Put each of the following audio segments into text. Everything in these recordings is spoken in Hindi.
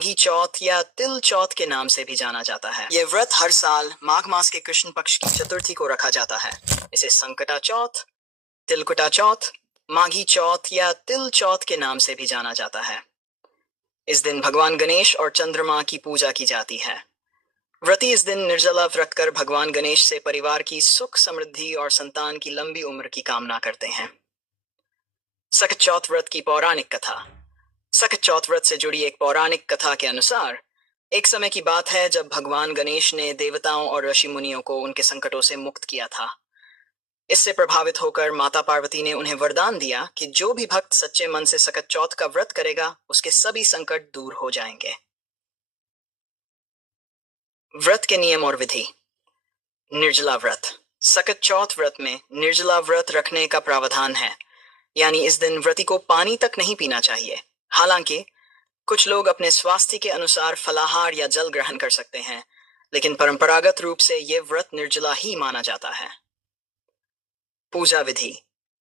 माघी चौथ या तिल चौथ के नाम से भी जाना जाता है। यह व्रत हर साल माघ मास के कृष्ण पक्ष की चतुर्थी को रखा जाता है। इसे संकटा चौथ, तिलकुटा चौथ, माघी चौथ या तिल चौथ के नाम से भी जाना जाता है। इस दिन भगवान गणेश और चंद्रमा की पूजा की जाती है। व्रती इस दिन निर्जला व्रत कर भगवान गणेश से परिवार की सुख समृद्धि और संतान की लंबी उम्र की कामना करते हैं। सकट चौथ व्रत की पौराणिक कथा। सकट चौथ व्रत से जुड़ी एक पौराणिक कथा के अनुसार एक समय की बात है जब भगवान गणेश ने देवताओं और ऋषि मुनियों को उनके संकटों से मुक्त किया था। इससे प्रभावित होकर माता पार्वती ने उन्हें वरदान दिया कि जो भी भक्त सच्चे मन से सकट चौथ का व्रत करेगा उसके सभी संकट दूर हो जाएंगे। व्रत के नियम और विधि। निर्जला व्रत। सकट चौथ व्रत में निर्जला व्रत रखने का प्रावधान है, यानी इस दिन व्रती को पानी तक नहीं पीना चाहिए। हालांकि कुछ लोग अपने स्वास्थ्य के अनुसार फलाहार या जल ग्रहण कर सकते हैं, लेकिन परंपरागत रूप से यह व्रत निर्जला ही माना जाता है। पूजा विधि।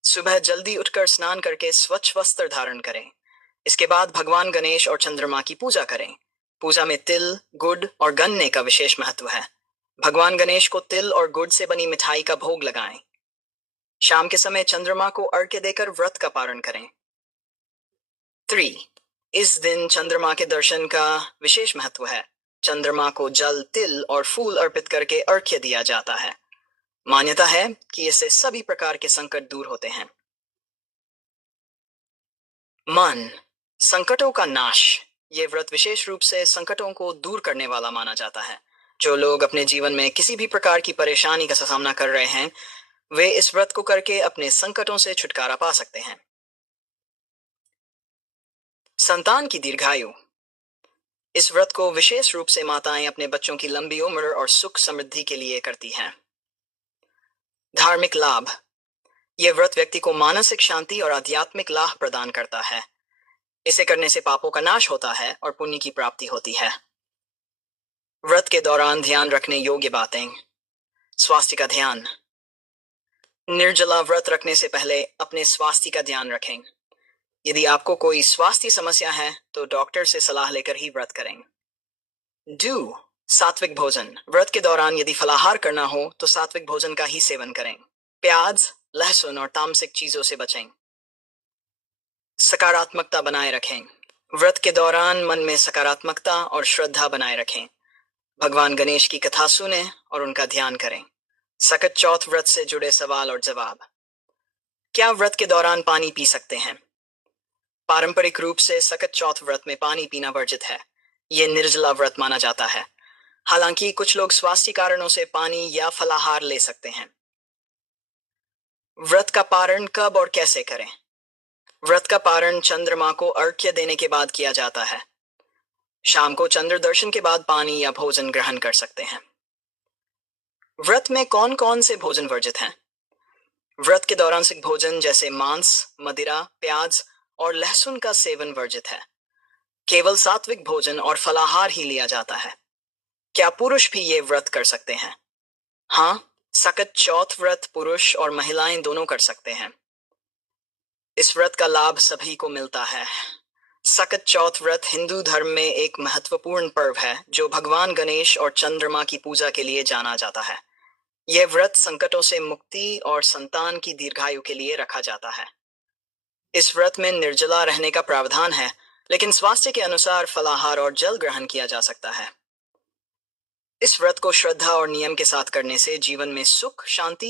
सुबह जल्दी उठकर स्नान करके स्वच्छ वस्त्र धारण करें। इसके बाद भगवान गणेश और चंद्रमा की पूजा करें। पूजा में तिल, गुड़ और गन्ने का विशेष महत्व है। भगवान गणेश को तिल और गुड़ से बनी मिठाई का भोग लगाएं। शाम के समय चंद्रमा को अर्घ्य देकर व्रत का पारण करें। 3. इस दिन चंद्रमा के दर्शन का विशेष महत्व है। चंद्रमा को जल, तिल और फूल अर्पित करके अर्घ्य दिया जाता है। मान्यता है कि इससे सभी प्रकार के संकट दूर होते हैं। मन, संकटों का नाश। ये व्रत विशेष रूप से संकटों को दूर करने वाला माना जाता है। जो लोग अपने जीवन में किसी भी प्रकार की परेशानी का सामना कर रहे हैं, वे इस व्रत को करके अपने संकटों से छुटकारा पा सकते हैं। संतान की दीर्घायु। इस व्रत को विशेष रूप से माताएं अपने बच्चों की लंबी उम्र और सुख समृद्धि के लिए करती हैं। धार्मिक लाभ। यह व्रत व्यक्ति को मानसिक शांति और आध्यात्मिक लाभ प्रदान करता है। इसे करने से पापों का नाश होता है और पुण्य की प्राप्ति होती है। व्रत के दौरान ध्यान रखने योग्य बातें। स्वास्थ्य का ध्यान। निर्जला व्रत रखने से पहले अपने स्वास्थ्य का ध्यान रखें। यदि आपको कोई स्वास्थ्य समस्या है तो डॉक्टर से सलाह लेकर ही व्रत करें। डू, सात्विक भोजन। व्रत के दौरान यदि फलाहार करना हो तो सात्विक भोजन का ही सेवन करें। प्याज, लहसुन और तामसिक चीजों से बचें। सकारात्मकता बनाए रखें। व्रत के दौरान मन में सकारात्मकता और श्रद्धा बनाए रखें। भगवान गणेश की कथा सुने और उनका ध्यान करें। सकट चौथ व्रत से जुड़े सवाल और जवाब। क्या व्रत के दौरान पानी पी सकते हैं? पारंपरिक रूप से सकट चौथ व्रत में पानी पीना वर्जित है। यह निर्जला व्रत माना जाता है। हालांकि कुछ लोग स्वास्थ्य कारणों से पानी या फलाहार ले सकते हैं। व्रत का पारण कब और कैसे करें? व्रत का पारण चंद्रमा को अर्घ्य देने के बाद किया जाता है। शाम को चंद्र दर्शन के बाद पानी या भोजन ग्रहण कर सकते हैं। व्रत में कौन कौन से भोजन वर्जित हैं? व्रत के दौरान सिख भोजन जैसे मांस, मदिरा, प्याज और लहसुन का सेवन वर्जित है। केवल सात्विक भोजन और फलाहार ही लिया जाता है। क्या पुरुष भी ये व्रत कर सकते हैं? हाँ, सकट चौथ व्रत पुरुष और महिलाएं दोनों कर सकते हैं। इस व्रत का लाभ सभी को मिलता है। सकट चौथ व्रत हिंदू धर्म में एक महत्वपूर्ण पर्व है जो भगवान गणेश और चंद्रमा की पूजा के लिए जाना जाता है। यह व्रत संकटों से मुक्ति और संतान की दीर्घायु के लिए रखा जाता है। इस व्रत में निर्जला रहने का प्रावधान है, लेकिन स्वास्थ्य के अनुसार फलाहार और जल ग्रहण किया जा सकता है। इस व्रत को श्रद्धा और नियम के साथ करने से जीवन में सुख, शांति